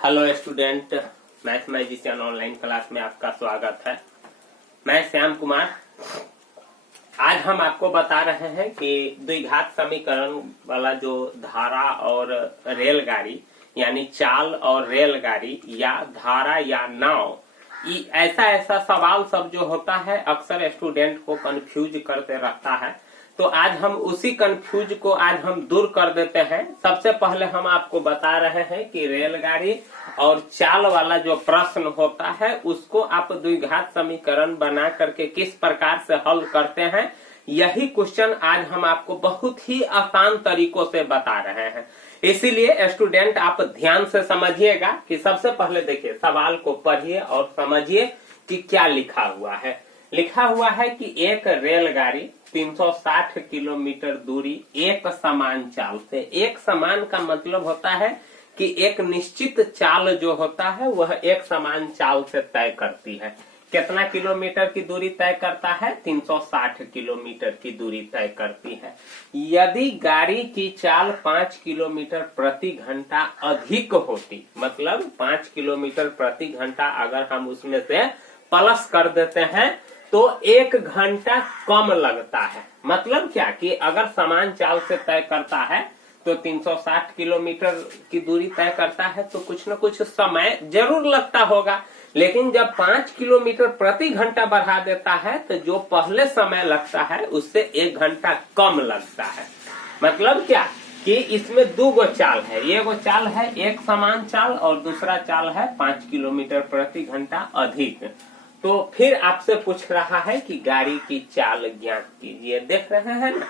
Hello student, math magician online class में आपका स्वागत है। मैं श्याम कुमार। आज हम आपको बता रहे हैं कि द्विघात समीकरण वाला जो धारा और रेलगाड़ी यानी चाल और रेलगाड़ी या धारा या नाव, ऐसा सवाल सब जो होता है अक्सर स्टूडेंट को कंफ्यूज करते रहता है। तो आज हम उसी कंफ्यूज को आज हम दूर कर देते हैं। सबसे पहले हम आपको बता रहे हैं कि रेलगाड़ी और चाल वाला जो प्रश्न होता है उसको आप द्विघात समीकरण बना करके किस प्रकार से हल करते हैं, यही क्वेश्चन आज हम आपको बहुत ही आसान तरीकों से बता रहे हैं। इसीलिए स्टूडेंट आप ध्यान से समझिएगा कि सबसे पहले देखिए, सवाल को पढ़िए और समझिए कि क्या लिखा हुआ है। लिखा हुआ है कि एक रेलगाड़ी 360 किलोमीटर दूरी एक समान चाल से, एक समान का मतलब होता है कि एक निश्चित चाल जो होता है वह एक समान चाल से तय करती है। कितना किलोमीटर की दूरी तय करता है? 360 किलोमीटर की दूरी तय करती है। यदि गाड़ी की चाल 5 किलोमीटर प्रति घंटा अधिक होती, मतलब 5 किलोमीटर प्रति घंटा अगर हम उसमें से प्लस कर देते हैं तो 1 घंटा कम लगता है। मतलब क्या कि अगर समान चाल से तय करता है तो 360 किलोमीटर की दूरी तय करता है तो कुछ न कुछ समय जरूर लगता होगा, लेकिन जब 5 किलोमीटर प्रति घंटा बढ़ा देता है तो जो पहले समय लगता है उससे 1 घंटा कम लगता है। मतलब क्या कि इसमें दो गो चाल है, ये गो चाल है एक समान चाल और दूसरा चाल है 5 किलोमीटर प्रति घंटा अधिक। तो फिर आपसे पूछ रहा है कि गाड़ी की चाल ज्ञात कीजिए। देख रहे हैं ना?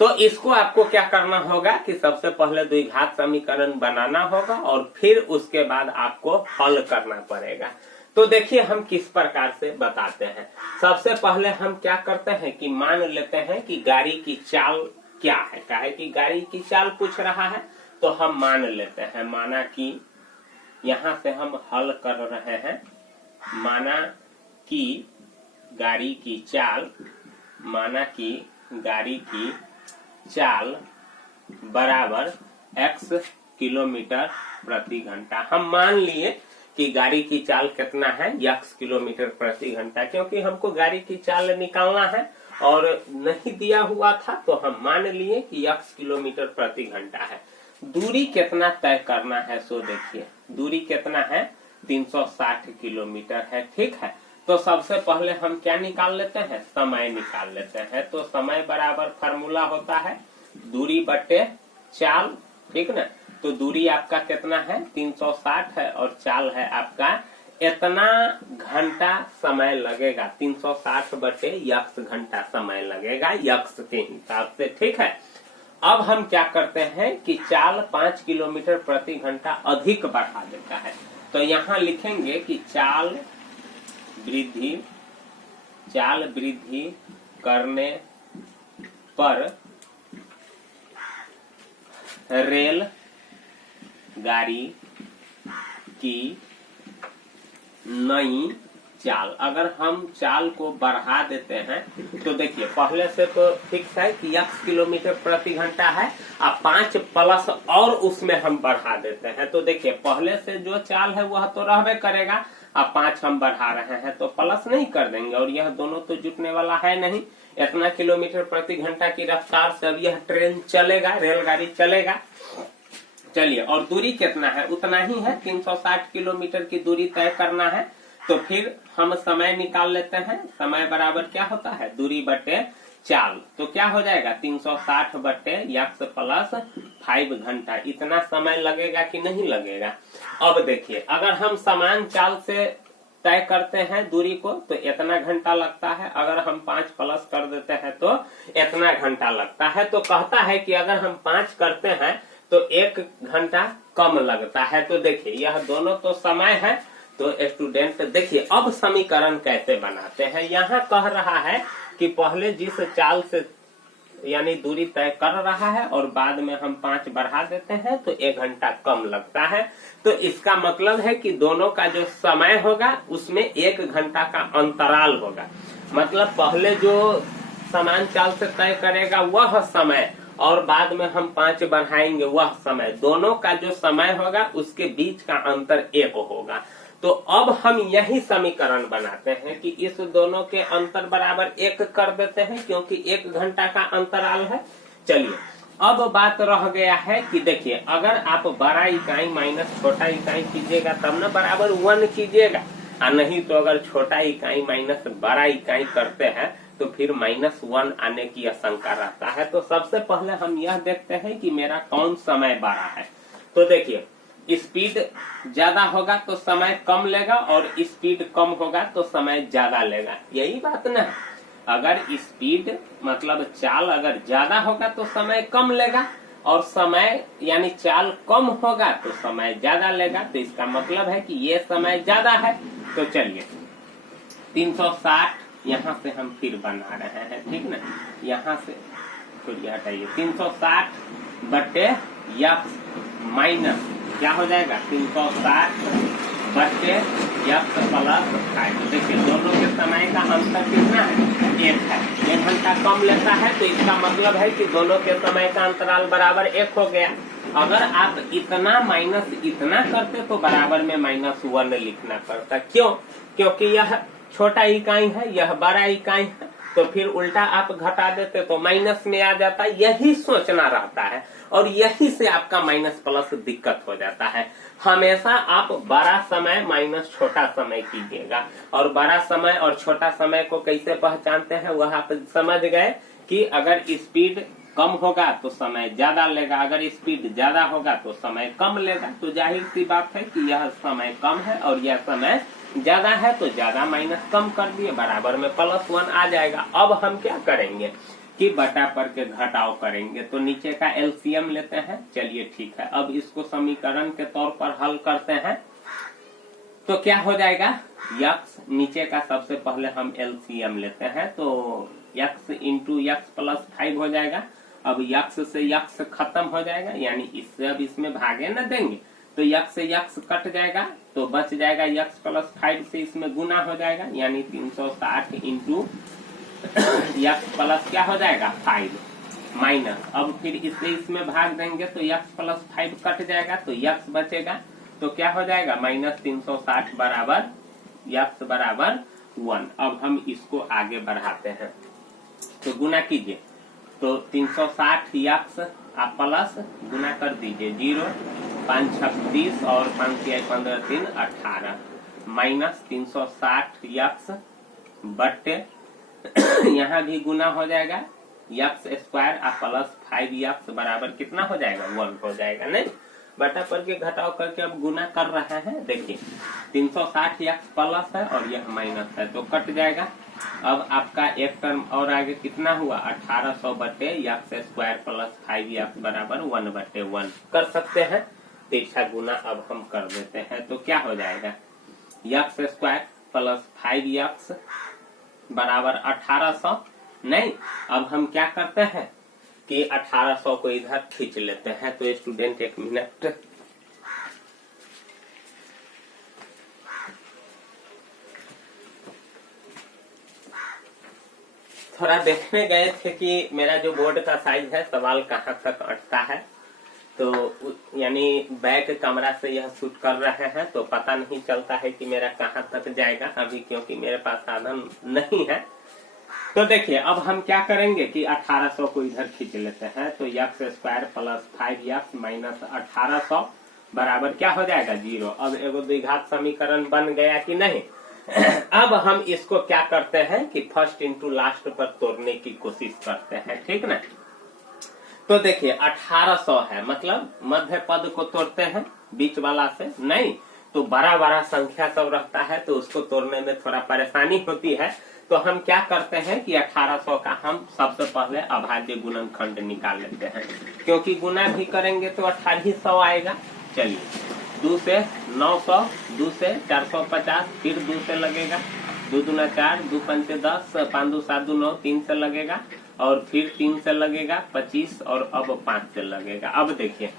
तो इसको आपको क्या करना होगा कि सबसे पहले द्विघात समीकरण बनाना होगा और फिर उसके बाद आपको हल करना पड़ेगा। तो देखिए हम किस प्रकार से बताते हैं। सबसे पहले हम क्या करते हैं कि मान लेते हैं कि गाड़ी की चाल क्या है। काहे कि गाड़ी की चाल पूछ रहा है तो हम मान लेते हैं, माना कि यहाँ से हम हल कर रहे हैं, माना कि गाड़ी की चाल, माना कि गाड़ी की चाल बराबर x किलोमीटर प्रति घंटा। हम मान लिए कि गाड़ी की चाल कितना है, x किलोमीटर प्रति घंटा, क्योंकि हमको गाड़ी की चाल निकालना है और नहीं दिया हुआ था तो हम मान लिए कि x किलोमीटर प्रति घंटा है। दूरी कितना तय करना है, सो देखिए दूरी कितना है, 360 किलोमीटर है। ठीक है, तो सबसे पहले हम क्या निकाल लेते हैं, समय निकाल लेते हैं। तो समय बराबर फार्मूला होता है दूरी बटे चाल। ठीक ना? तो दूरी आपका कितना है, 360 है और चाल है आपका इतना घंटा समय लगेगा। 360 बटे x घंटा समय लगेगा x के हिसाब से। ठीक है, अब हम क्या करते हैं कि चाल 5 किलोमीटर प्रति घंटा अधिक बढ़ा देता है। तो यहाँ लिखेंगे कि चाल वृद्धि करने पर रेल गाड़ी की नई चाल। अगर हम चाल को बढ़ा देते हैं तो देखिए पहले से तो फिक्स है कि x किलोमीटर प्रति घंटा है, अब 5 प्लस और उसमें हम बढ़ा देते हैं। तो देखिए पहले से जो चाल है वह तो रहबे करेगा, अब 5 हम बढ़ा रहे हैं तो प्लस नहीं कर देंगे और यह दोनों तो जुटने वाला है नहीं। इतना किलोमीटर प्रति घंटा की रफ्तार से अब यह ट्रेन चलेगा, रेलगाड़ी चलेगा। चलिए, और दूरी कितना है, उतना ही है, 360 किलोमीटर की दूरी तय करना है। तो फिर हम समय निकाल लेते हैं। समय बराबर क्या होता है, दूरी बटे चाल। तो क्या हो जाएगा, 360 बटे x प्लस 5 घंटा। इतना समय लगेगा कि नहीं लगेगा? अब देखिए अगर हम समान चाल से तय करते हैं दूरी को तो इतना घंटा लगता है, अगर हम 5 प्लस कर देते हैं तो इतना घंटा लगता है। तो कहता है कि अगर हम 5 करते हैं तो 1 घंटा कम लगता है। तो देखिए यह दोनों तो समय है। तो स्टूडेंट देखिए अब समीकरण कैसे बनाते हैं। यहाँ कह रहा है कि पहले जिस चाल से यानी दूरी तय कर रहा है और बाद में हम 5 बढ़ा देते हैं तो 1 घंटा कम लगता है। तो इसका मतलब है कि दोनों का जो समय होगा उसमें 1 घंटा का अंतराल होगा। मतलब पहले जो समान चाल से तय करेगा वह समय और बाद में हम 5 बढ़ाएंगे, वह समय, दोनों का जो समय होगा उसके बीच का अंतर 1 होगा। तो अब हम यही समीकरण बनाते हैं कि इस दोनों के अंतर बराबर 1 कर देते हैं, क्योंकि 1 घंटा का अंतराल है। चलिए अब बात रह गया है कि देखिए, अगर आप बड़ा इकाई माइनस छोटा इकाई कीजिएगा तब ना बराबर 1 कीजिएगा, और नहीं तो अगर छोटा इकाई माइनस बड़ा इकाई करते हैं तो फिर -1 आने की आशंका रहता है। तो सबसे पहले हम यह देखते हैं कि मेरा कौन समय बड़ा है। तो देखिए, स्पीड ज्यादा होगा तो समय कम लेगा, और स्पीड कम होगा तो समय ज्यादा लेगा, यही बात ना। अगर स्पीड मतलब चाल अगर ज्यादा होगा तो समय कम लेगा, और समय यानी चाल कम होगा तो समय ज्यादा लेगा। तो इसका मतलब है कि ये समय ज्यादा है। तो चलिए 360 यहाँ से हम फिर बना रहे हैं, ठीक ना। यहाँ से थोड़ी हटाइए, 360 बटे यक्स माइनस क्या हो जाएगा 360 बटे यक्स प्लस 5। देखिए दोनों के समय का अंतर कितना है, 1 है। 1 घंटा कम लेता है, तो इसका मतलब है कि दोनों के समय का अंतराल बराबर 1 हो गया। अगर आप इतना माइनस इतना करते तो बराबर में -1 लिखना पड़ता। क्यों? क्योंकि यह छोटा इकाई है, यह बड़ा इकाई है, तो फिर उल्टा आप घटा देते तो माइनस में आ जाता। यही सोचना रहता है, और यही से आपका माइनस प्लस दिक्कत हो जाता है। हमेशा आप बड़ा समय माइनस छोटा समय कीजिएगा, और बड़ा समय और छोटा समय को कैसे पहचानते हैं वह आप समझ गए कि अगर स्पीड कम होगा तो समय ज्यादा लेगा, अगर स्पीड ज्यादा होगा तो समय कम लेगा। तो जाहिर सी बात है कि यह समय कम है और यह समय ज्यादा है, तो ज्यादा माइनस कम कर दिए, बराबर में +1 आ जाएगा। अब हम क्या करेंगे कि बटा पर के घटाव करेंगे, तो नीचे का एलसीएम लेते हैं। चलिए ठीक है, अब इसको समीकरण के तौर पर हल करते हैं। तो क्या हो जाएगा, यक्स नीचे का सबसे पहले हम एलसीएम लेते हैं, तो यक्स इंटू यक्स प्लस 5 हो जाएगा। अब यक्स से यक्स खत्म हो जाएगा, यानी इससे अब इसमें भागे न देंगे, तो यक्स से यक्स कट जाएगा, तो बच जाएगा यक्स प्लस 5 से इसमें गुना हो जाएगा, यानी 360 इंटू यक्स प्लस क्या हो जाएगा 5 माइनस। अब फिर इससे इसमें भाग देंगे तो यक्स प्लस 5 कट जाएगा, तो यक्स बचेगा, तो क्या हो जाएगा -360 बराबर यक्स बराबर 1। अब हम इसको आगे बढ़ाते हैं, तो गुना कीजिए, तो 360 यक्स आप प्लस गुना कर दीजिए, 0 5 36 और 5 15 3 18 माइनस 360 यक्स बटे यहाँ भी गुना हो जाएगा, यक्स स्क्वायर और प्लस 5 यक्स बराबर कितना हो जाएगा 1 हो जाएगा। नहीं, बटा पर के घटाव करके अब गुना कर रहे हैं। देखिए 360 यक्स प्लस है और यह माइनस है, तो कट जाएगा। अब आपका एक टर्म और आगे कितना हुआ 1800 बटे यक्स स्क्वायर प्लस 5 यक्स बराबर 1/1 कर सकते हैं। तिरछा गुना अब हम कर देते हैं, तो क्या हो जाएगा यक्स स्क्वायर प्लस 5 यक्स बराबर 1800। नहीं, अब हम क्या करते हैं कि 1800 को इधर खींच लेते हैं। तो स्टूडेंट एक मिनट, थोड़ा देखने गए थे कि मेरा जो बोर्ड का साइज है सवाल कहाँ तक अटता है, तो यानी बैक कमरा से यह शूट कर रहे हैं, तो पता नहीं चलता है कि मेरा कहाँ तक जाएगा अभी, क्योंकि मेरे पास साधन नहीं है। तो देखिए अब हम क्या करेंगे कि 1800 को इधर खींच लेते हैं, तो x square plus 5 x minus 1800 बराबर क्या हो जाएगा 0। अब एगो द्विघात समीकरण बन गया कि नहीं। अब हम इसको क्या करते हैं कि फर्स्ट इंटू लास्ट पर तोड़ने की कोशिश करते हैं, ठीक ना। तो देखिए 1800 है, मतलब मध्य पद को तोड़ते हैं बीच वाला से, नहीं तो बड़ा बड़ा संख्या सब रहता है, तो उसको तोड़ने में थोड़ा परेशानी होती है। तो हम क्या करते हैं कि 1800 का हम सबसे पहले अभाज्य गुणनखंड निकाल लेते हैं, क्योंकि गुना भी करेंगे तो 2800 आएगा। चलिए 2 से 900, 2 से 450, फिर 2 से लगेगा, 2 दूना 4, 2 पंचे 10, 5 2 7 2 9, 3 से लगेगा, और फिर 3 से लगेगा 25, और अब 5 से लगेगा। अब देखिए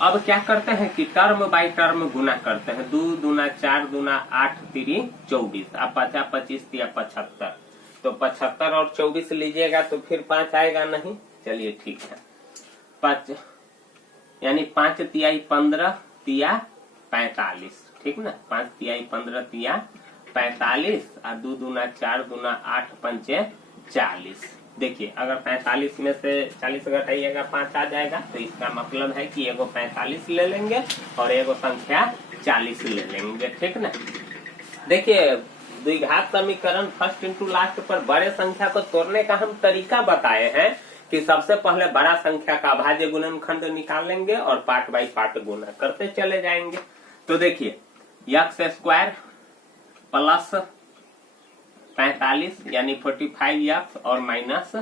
अब क्या करते हैं कि टर्म बाय टर्म गुना करते हैं। 2 दूना 4 दूना 8 3 24, अब 50 25 या 75, तो 75 और 24 लीजिएगा तो फिर 5 आएगा नहीं, चलिए ठीक है। 5 यानी 5 तिहाई 15 तिया 45, ठीक ना। 5 तिहाई 15 तिया 45 और 2 दूना 4 दूना 8 पंचे 40। देखिए अगर 45 में से 40 घटाइएगा 5 आ जाएगा, तो इसका मतलब है कि एगो 45 ले लेंगे और एगो संख्या 40 ले लेंगे, ठीक ना। देखिए द्विघात समीकरण फर्स्ट इंटू लास्ट पर बड़े संख्या को तोड़ने का हम तरीका बताए हैं कि सबसे पहले बड़ा संख्या का अभाज्य गुणनखंड निकालेंगे और पार्ट बाई पार्ट गुणा करते चले जाएंगे। तो देखिए x स्क्वायर प्लस 45 यानी 45x और माइनस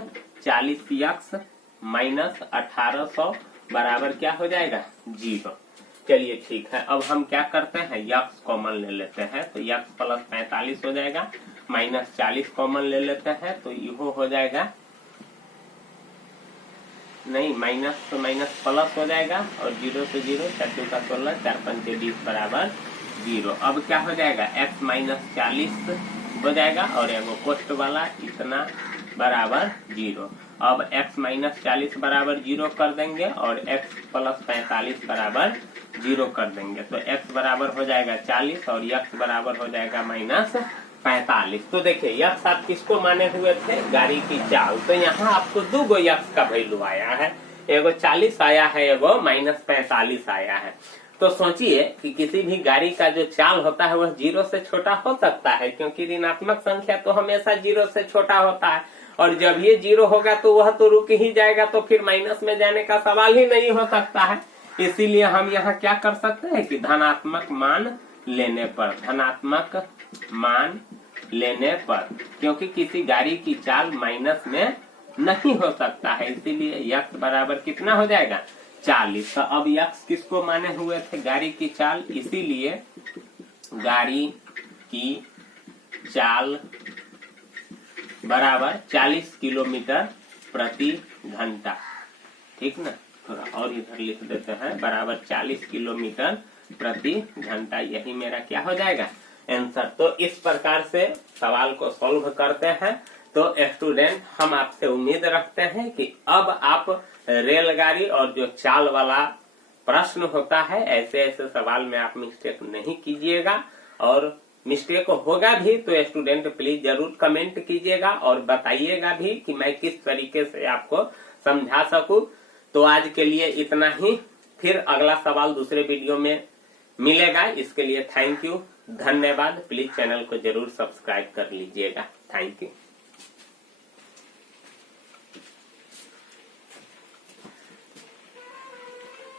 40x माइनस 1800 बराबर क्या हो जाएगा 0। चलिए ठीक है, अब हम क्या करते हैं x कॉमन ले लेते हैं, तो x प्लस 45 हो जाएगा, माइनस 40 कॉमन ले लेते हैं तो यह हो जाएगा, नहीं माइनस तो माइनस प्लस हो जाएगा और 0 से 0 4 का 16 4 पंचे 20 बराबर 0। अब क्या हो जाएगा x माइनस 40 हो जाएगा और एगो कोष्ट वाला इतना बराबर 0। अब x माइनस 40 बराबर 0 कर देंगे और x प्लस 45 बराबर 0 कर देंगे, तो x बराबर हो जाएगा 40 और x बराबर हो जाएगा माइनस 45। तो देखिए यक्स आप किसको माने हुए थे, गाड़ी की चाल। तो यहाँ आपको 2 गो यक्स का वैल्यू आया है, एगो 40 आया है, एगो माइनस 45 आया है। तो सोचिए कि किसी भी गाड़ी का जो चाल होता है वह 0 से छोटा हो सकता है, क्योंकि ऋणात्मक संख्या तो हमेशा 0 से छोटा होता है और जब ये 0 होगा तो वह तो रुक ही जाएगा, तो फिर माइनस में जाने का सवाल ही नहीं हो सकता है। इसीलिए हम यहाँ क्या कर सकते हैं कि धनात्मक मान लेने पर, धनात्मक मान लेने पर, क्योंकि किसी गाड़ी की चाल माइनस में नहीं हो सकता है, इसीलिए x बराबर कितना हो जाएगा 40। तो अब x किसको माने हुए थे, गाड़ी की चाल, इसीलिए गाड़ी की चाल बराबर 40 किलोमीटर प्रति घंटा, ठीक ना। थोड़ा और इधर लिख देते हैं, बराबर 40 किलोमीटर प्रति घंटा, यही मेरा क्या हो जाएगा आंसर। तो इस प्रकार से सवाल को सॉल्व करते हैं। तो स्टूडेंट हम आपसे उम्मीद रखते हैं कि अब आप रेलगाड़ी और जो चाल वाला प्रश्न होता है ऐसे ऐसे सवाल में आप मिस्टेक नहीं कीजिएगा, और मिस्टेक होगा भी तो स्टूडेंट प्लीज जरूर कमेंट कीजिएगा और बताइएगा भी कि मैं किस तरीके से आपको समझा सकूं। तो आज के लिए इतना ही, फिर अगला सवाल दूसरे वीडियो में मिलेगा। इसके लिए थैंक यू, धन्यवाद। प्लीज चैनल को जरूर सब्सक्राइब कर लीजिएगा। Thank you.